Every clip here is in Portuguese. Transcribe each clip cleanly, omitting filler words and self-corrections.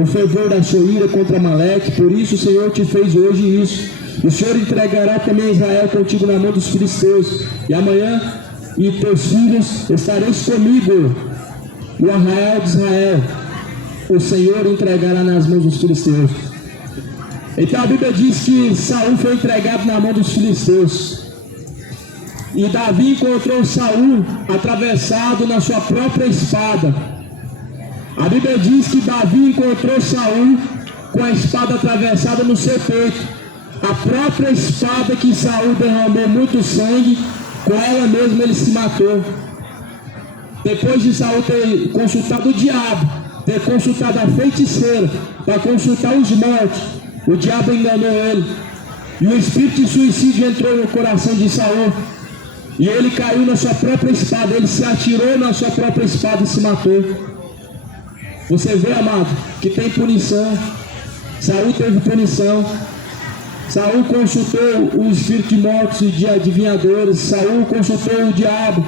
o fervor da sua ira contra Amaleque. Por isso o Senhor te fez hoje isso. O Senhor entregará também Israel contigo na mão dos filisteus. E amanhã e teus filhos estareis comigo. O arraial de Israel o Senhor entregará nas mãos dos filisteus. Então a Bíblia diz que Saul foi entregado na mão dos filisteus. E Davi encontrou Saul atravessado na sua própria espada. A Bíblia diz que Davi encontrou Saul com a espada atravessada no seu peito. A própria espada que Saul derramou muito sangue, com ela mesmo ele se matou. Depois de Saul ter consultado o diabo, ter consultado a feiticeira, para consultar os mortos, o diabo enganou ele. E o espírito de suicídio entrou no coração de Saul. E ele caiu na sua própria espada, ele se atirou na sua própria espada e se matou. Você vê, amado, que tem punição. Saul teve punição. Saul consultou o espírito de mortos e de adivinhadores. Saul consultou o diabo.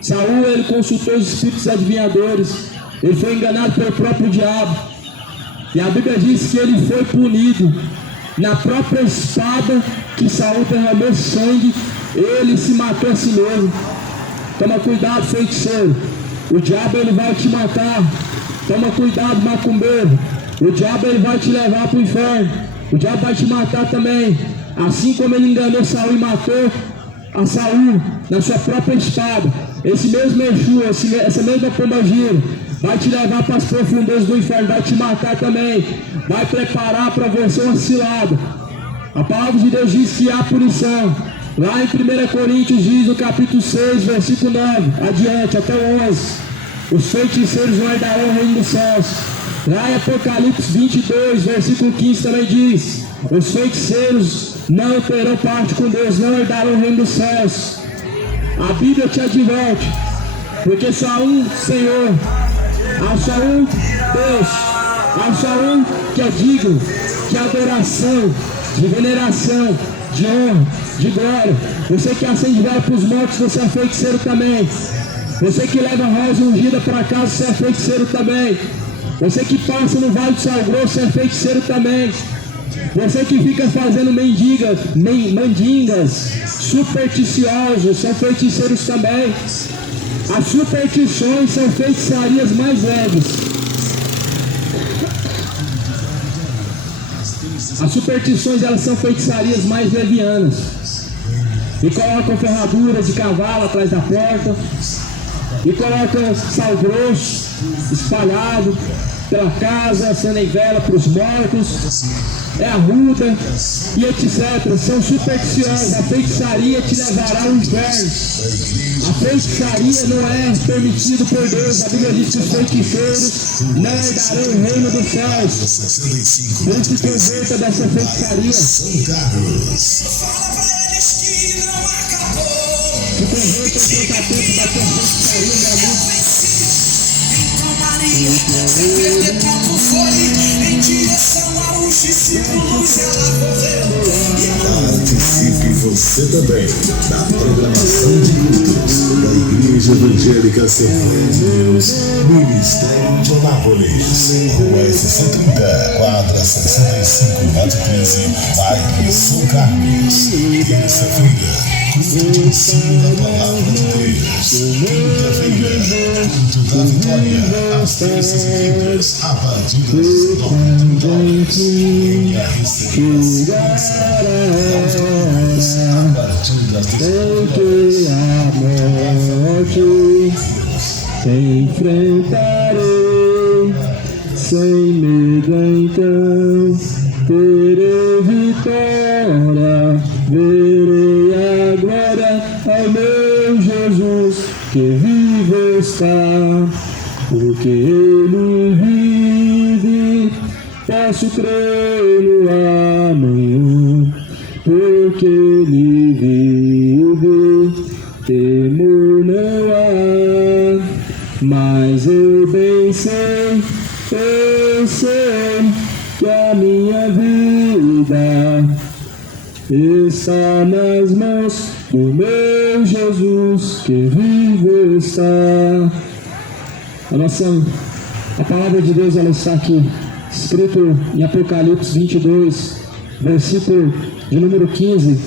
Saul, ele consultou os espíritos adivinhadores. Ele foi enganado pelo próprio diabo. E a Bíblia diz que ele foi punido. Na própria espada que Saul derramou sangue, ele se matou a si mesmo. Toma cuidado, feiticeiro. O diabo ele vai te matar. Toma cuidado, macumbeiro. O diabo ele vai te levar para o inferno. O diabo vai te matar também. Assim como ele enganou Saul e matou a Saul na sua própria espada, esse mesmo Exu, essa mesma pombagira vai te levar para as profundezas do inferno, vai te matar também, vai preparar para você uma cilada. A palavra de Deus diz que há punição. Lá em 1 Coríntios diz no capítulo 6, versículo 9, adiante, até o 11. Os feiticeiros não herdarão o reino dos céus. Lá em Apocalipse 22, versículo 15 também diz: os feiticeiros não terão parte com Deus, não herdarão o reino dos céus. A Bíblia te adverte, porque só há um Senhor, há só um Deus, há só um que é digno de adoração, de veneração, de honra, de glória. Você que acende vela para os mortos, você é feiticeiro também. Você que leva rosa ungida para casa, você é feiticeiro também. Você que passa no Vale do Sal Grosso, você é feiticeiro também. Você que fica fazendo mandingas, supersticiosos, são feiticeiros também. As superstições são feitiçarias mais leves. As superstições, elas são feitiçarias mais levianas. E colocam ferraduras de cavalo atrás da porta. E colocam sal grosso espalhado pela casa, acendem vela para os mortos, é arruda e etc. São superstições. A feitiçaria te levará ao inferno. A feitiçaria não é permitida por Deus. A Bíblia diz que os feiticeiros não herdarão o reino dos céus. Não se converta dessa feitiçaria. Se converta ao tratamento da tua feitiçaria, meu amigo. Perder como foi em direção aos discípulos, ela correu. Participe você também da programação de cultos da Igreja Evangélica Assembleia de Deus, Ministério de Anápolis, Rua S30, quadra 65, lote 13, bairro São Carlos. Terça-feira, culto de ensino da palavra de Deus. Quinta-feira, culto da vitória, às terças-feiras, a partir das 19 em RCS, a partir das 19 enfrentarei sem medo, então terei vitória, verei a glória ao meu Jesus que vive está, porque ele vive, posso crer no amanhã, porque ele vive, temor não há, mas eu bem sei, que a minha vida está nas mãos do meu Jesus que vive está. A palavra de Deus, ela está aqui escrito em Apocalipse 22, versículo de número 15: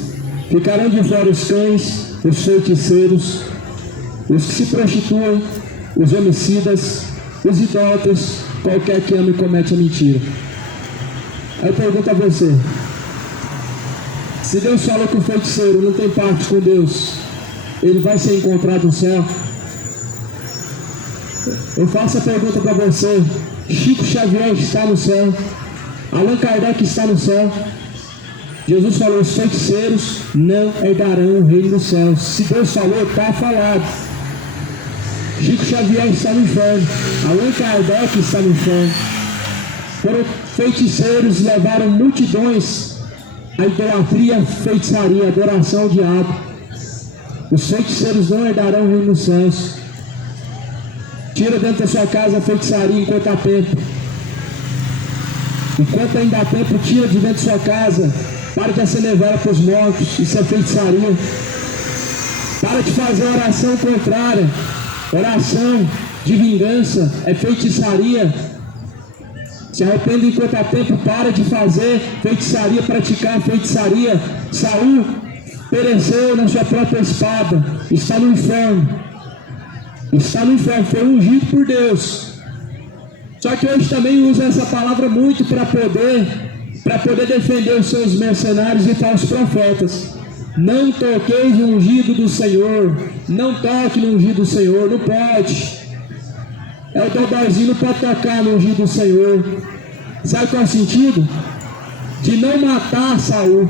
ficarão de fora os cães, os feiticeiros, os que se prostituem, os homicidas, os idólatras, qualquer que ama e comete a mentira. Aí eu pergunto a você: se Deus falou que o feiticeiro não tem parte com Deus, ele vai ser encontrado no céu? Eu faço a pergunta para você: Chico Xavier está no céu, Allan Kardec está no céu. Jesus falou: os feiticeiros não herdarão o reino dos céus. Se Deus falou, está falado. Chico Xavier está no inferno, Allan Kardec está no inferno. Foram feiticeiros, levaram multidões à idolatria, feitiçaria, adoração ao diabo. Os feiticeiros não herdarão o reino dos céus. Tira dentro da sua casa a feitiçaria enquanto há tempo. Enquanto ainda há tempo, tira de dentro da sua casa. Para de acender vela para os mortos, isso é feitiçaria. Para de fazer oração contrária, oração de vingança, é feitiçaria. Se arrependa enquanto há tempo, para de fazer feitiçaria, praticar feitiçaria. Saul pereceu na sua própria espada, está no inferno. Está no inferno, foi ungido por Deus. Só que hoje também usa essa palavra muito para poder defender os seus mercenários e falsos profetas. Não toqueis no ungido do Senhor. Não toque no ungido do Senhor, não pode. É o Dodózinho, não pode tocar no ungido do Senhor. Sabe qual é o sentido? De não matar Saul.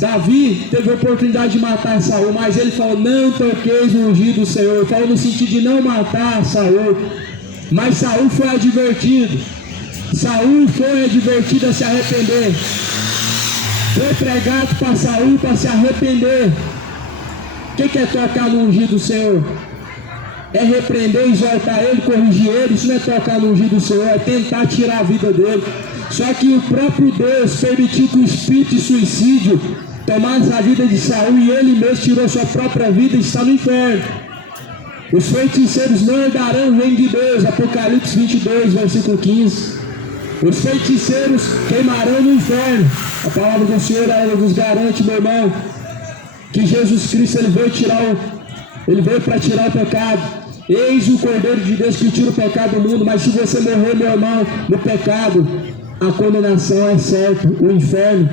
Davi teve a oportunidade de matar Saul, mas ele falou: não toqueis no ungido do Senhor. Ele falou no sentido de não matar Saul. Mas Saul foi advertido. Saul foi advertido a se arrepender. Foi pregado para Saul para se arrepender. O que é tocar no ungido do Senhor? É repreender, exortar ele, corrigir ele. Isso não é tocar no ungido do Senhor, é tentar tirar a vida dele. Só que o próprio Deus permitiu que o espírito de suicídio tomasse a vida de Saul, e ele mesmo tirou sua própria vida e está no inferno. Os feiticeiros não herdarão o reino de Deus. Apocalipse 22, versículo 15. Os feiticeiros queimarão no inferno. A palavra do Senhor, ela nos garante, meu irmão, que Jesus Cristo ele veio para tirar o pecado. Eis o Cordeiro de Deus que tira o pecado do mundo. Mas se você morrer, meu irmão, no pecado, a condenação é certa. O inferno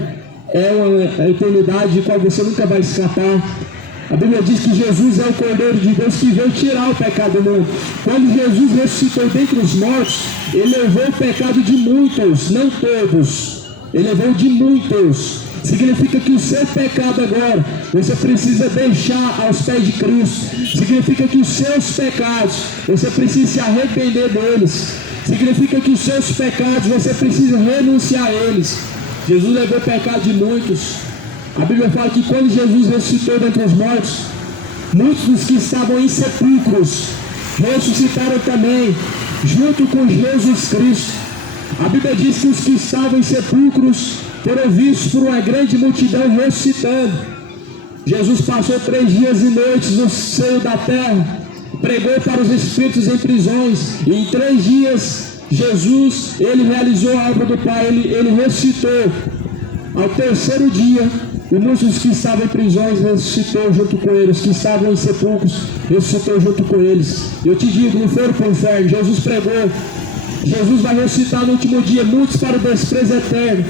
é uma eternidade de qual você nunca vai escapar. A Bíblia diz que Jesus é o Cordeiro de Deus que veio tirar o pecado do mundo. Quando Jesus ressuscitou dentre os mortos, ele levou o pecado de muitos, não todos. Ele levou de muitos. Significa que o seu pecado agora, você precisa deixar aos pés de Cristo. Significa que os seus pecados, você precisa se arrepender deles. Significa que os seus pecados, você precisa renunciar a eles. Jesus levou o pecado de muitos. A Bíblia fala que quando Jesus ressuscitou dentre os mortos, muitos dos que estavam em sepulcros ressuscitaram também, junto com Jesus Cristo. A Bíblia diz que os que estavam em sepulcros foram vistos por uma grande multidão ressuscitando. Jesus passou 3 dias e noites no seio da terra, pregou para os espíritos em prisões, e em 3 dias Jesus, ele realizou a obra do Pai, ele ressuscitou. Ao 3º dia, e muitos que estavam em prisões ressuscitou junto com eles, que estavam em sepulcros ressuscitou junto com eles. Eu te digo, não foram para o inferno. Jesus pregou. Jesus vai ressuscitar no último dia, muitos para o desprezo eterno,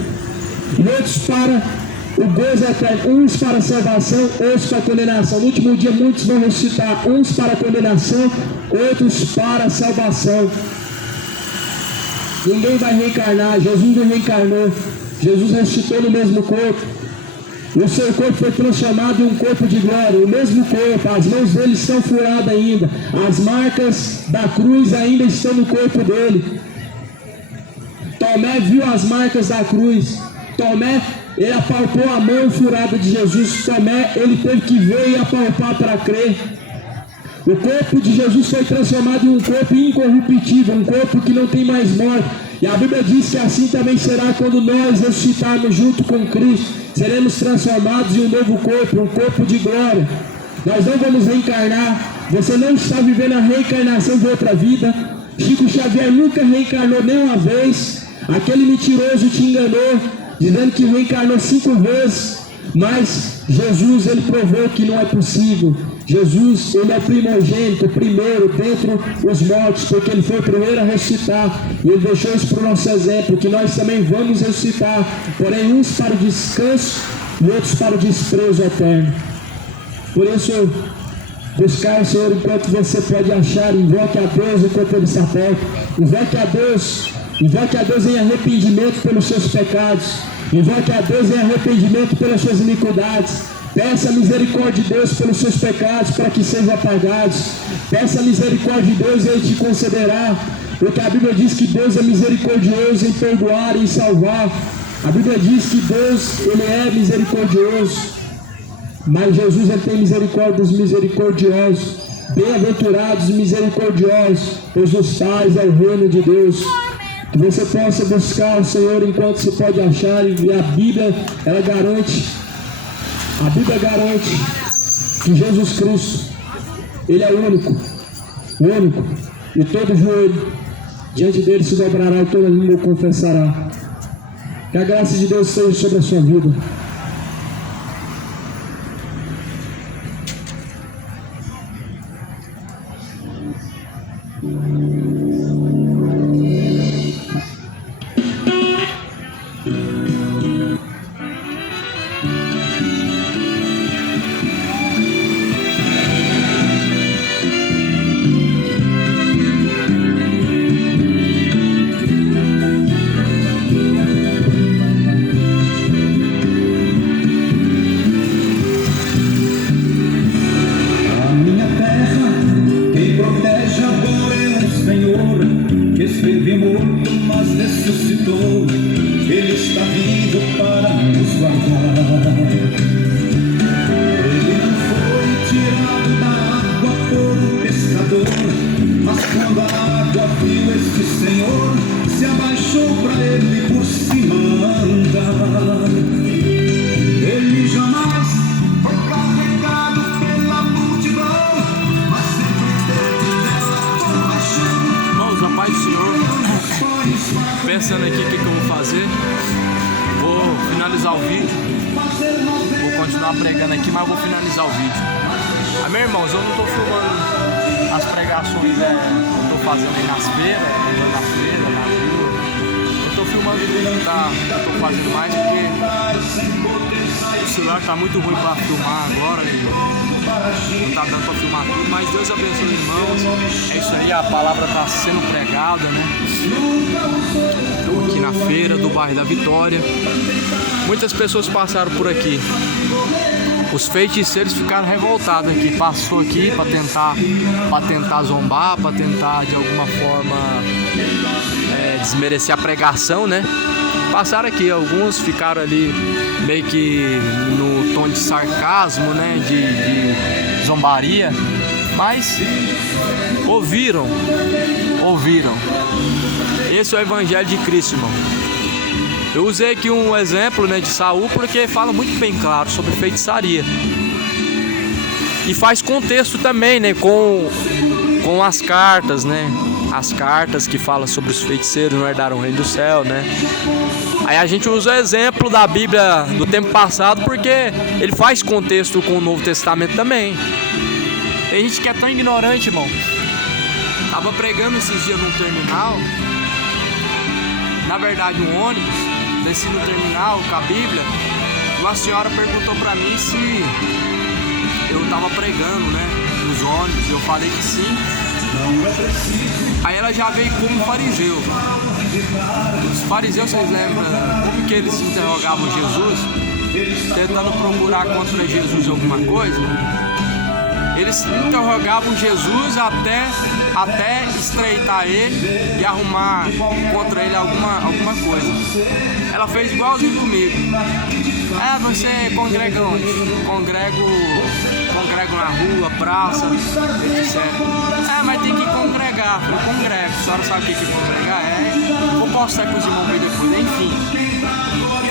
muitos para o gozo eterno, uns para a salvação, outros para a condenação. No último dia muitos vão ressuscitar, uns para a condenação, outros para a salvação. Ninguém vai reencarnar. Jesus não reencarnou. Jesus ressuscitou no mesmo corpo. O seu corpo foi transformado em um corpo de glória. O mesmo corpo, as mãos dele estão furadas ainda. As marcas da cruz ainda estão no corpo dele. Tomé viu as marcas da cruz. Tomé, ele apalpou a mão furada de Jesus. Tomé, ele teve que ver e apalpar para crer. O corpo de Jesus foi transformado em um corpo incorruptível, um corpo que não tem mais morte. E a Bíblia diz que assim também será quando nós ressuscitarmos junto com Cristo. Seremos transformados em um novo corpo, um corpo de glória. Nós não vamos reencarnar. Você não está vivendo a reencarnação de outra vida. Chico Xavier nunca reencarnou nenhuma vez. Aquele mentiroso te enganou, dizendo que reencarnou 5 vezes. Mas Jesus, ele provou que não é possível. Jesus, ele é o primogênito, o primeiro dentre os mortos, porque ele foi o primeiro a ressuscitar. E ele deixou isso para o nosso exemplo, que nós também vamos ressuscitar, porém uns para o descanso e outros para o desprezo eterno. Por isso, buscar o Senhor enquanto você pode achar, invoque a Deus enquanto ele está perto. Invoque a Deus em arrependimento pelos seus pecados. Invoque a Deus em arrependimento pelas suas iniquidades. Peça a misericórdia de Deus pelos seus pecados para que sejam apagados. Peça a misericórdia de Deus e Ele te concederá. Porque a Bíblia diz que Deus é misericordioso em perdoar e em salvar. A Bíblia diz que Deus, ele é misericordioso. Mas Jesus, ele tem misericórdia dos misericordiosos. Bem-aventurados os misericordiosos, pois os tais é o reino de Deus. Que você possa buscar o Senhor enquanto se pode achar. E a Bíblia, ela garante. A Bíblia garante que Jesus Cristo, ele é o único. E todo joelho diante dele se dobrará e toda língua o confessará. Que a graça de Deus seja sobre a sua vida. Pensando aqui o que eu vou fazer. Vou finalizar o vídeo. Vou continuar pregando aqui, mas vou finalizar o vídeo. Meus irmãos, eu não estou filmando as pregações que eu estou fazendo aí nas feiras, na feira, na rua. Eu estou filmando o vídeo que eu estou fazendo mais porque o celular está muito ruim para filmar agora. Não está dando para filmar tudo, mas Deus abençoe, irmãos. É isso aí, a palavra está sendo pregada, né? Estou aqui na feira do bairro da Vitória. Muitas pessoas passaram por aqui. Os feiticeiros ficaram revoltados aqui. Passou aqui para tentar zombar, para tentar de alguma forma desmerecer a pregação, né? Passaram aqui, alguns ficaram ali meio que no tom de sarcasmo, né? De zombaria, mas ouviram. Esse é o Evangelho de Cristo, irmão. Eu usei aqui um exemplo, né, de Saul, porque fala muito bem claro sobre feitiçaria. E faz contexto também, né, com as cartas, né? As cartas que falam sobre os feiticeiros não herdaram o reino do céu, né? Aí a gente usa o exemplo da Bíblia do tempo passado porque ele faz contexto com o Novo Testamento também. Tem gente que é tão ignorante, irmão. Tava pregando esses dias num terminal. Na verdade, um ônibus. Desci no terminal com a Bíblia. Uma senhora perguntou pra mim se eu tava pregando, né? Nos ônibus. Eu falei que sim. Aí ela já veio como fariseu. Os fariseus, vocês lembram como que eles interrogavam Jesus? Tentando procurar contra Jesus alguma coisa. Eles interrogavam Jesus até estreitar ele e arrumar contra ele alguma coisa. Ela fez igualzinho comigo. Você congrega onde? Congrego na rua, praça, etc. Mas tem que congregar. Eu congrego. A senhora sabe o que congregar é? Vou postar com os irmãos ver depois, enfim.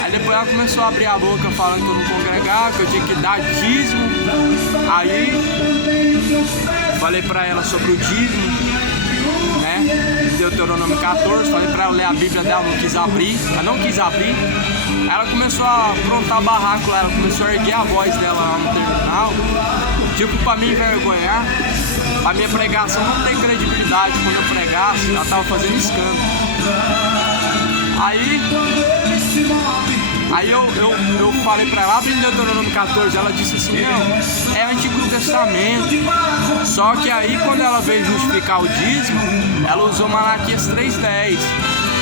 Aí depois ela começou a abrir a boca falando que eu não congregava, que eu tinha que dar dízimo. Aí falei pra ela sobre o dízimo, né? Deuteronômio 14, falei pra ela ler a Bíblia dela, não quis abrir, ela não quis abrir. Aí ela começou a aprontar barraco lá, ela começou a erguer a voz dela lá no terminal, tipo pra me envergonhar. A minha pregação não tem credibilidade, quando eu pregasse, ela tava fazendo escândalo. Aí eu falei pra ela, abre em Deuteronômio 14, ela disse assim, não, é Antigo Testamento. Só que aí quando ela veio justificar o dízimo, ela usou Malaquias 3:10.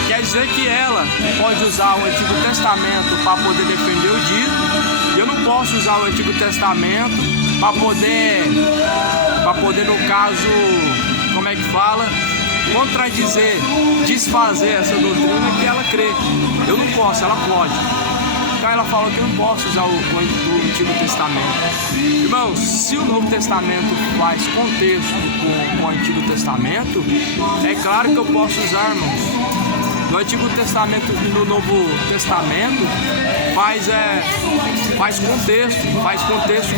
Quer dizer que ela pode usar o Antigo Testamento para poder defender o dízimo, e eu não posso usar o Antigo Testamento para poder, no caso, como é que fala? Contradizer, desfazer essa doutrina que ela crê. Eu não posso, ela pode. Então ela falou que eu não posso usar o Antigo Testamento. Irmãos, se o Novo Testamento faz contexto com o Antigo Testamento, é claro que eu posso usar, irmãos. No Antigo Testamento e no Novo Testamento faz contexto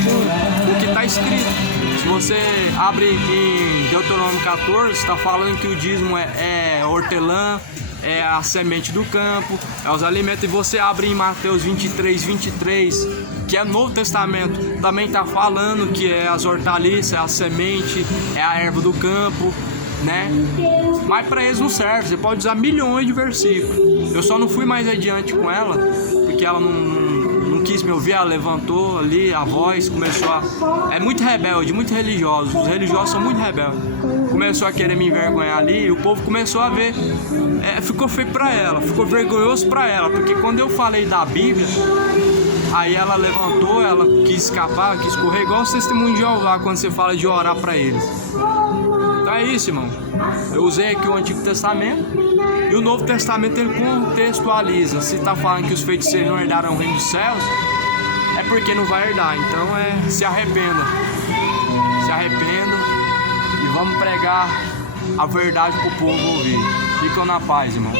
com o que está escrito. Se você abre em Deuteronômio 14, está falando que o dízimo é hortelã, é a semente do campo, é os alimentos. E você abre em Mateus 23, que é Novo Testamento, também está falando que é as hortaliças, é a semente, é a erva do campo, né? Mas para eles não serve, você pode usar milhões de versículos. Eu só não fui mais adiante com ela, porque ela não quis me ouvir, ela levantou ali a voz, começou a... É muito rebelde, muito religioso, os religiosos são muito rebeldes. Começou a querer me envergonhar ali e o povo começou a ver. Ficou feio pra ela, ficou vergonhoso pra ela, porque quando eu falei da Bíblia, aí ela levantou, ela quis escapar, quis correr, igual o testemunho de Jeová quando você fala de orar pra eles. Então é isso, irmão. Eu usei aqui o Antigo Testamento e o Novo Testamento ele contextualiza. Se está falando que os feiticeiros não herdaram o reino dos céus, é porque não vai herdar. Então se arrependa e vamos pregar a verdade para o povo ouvir. Ficam na paz, irmão.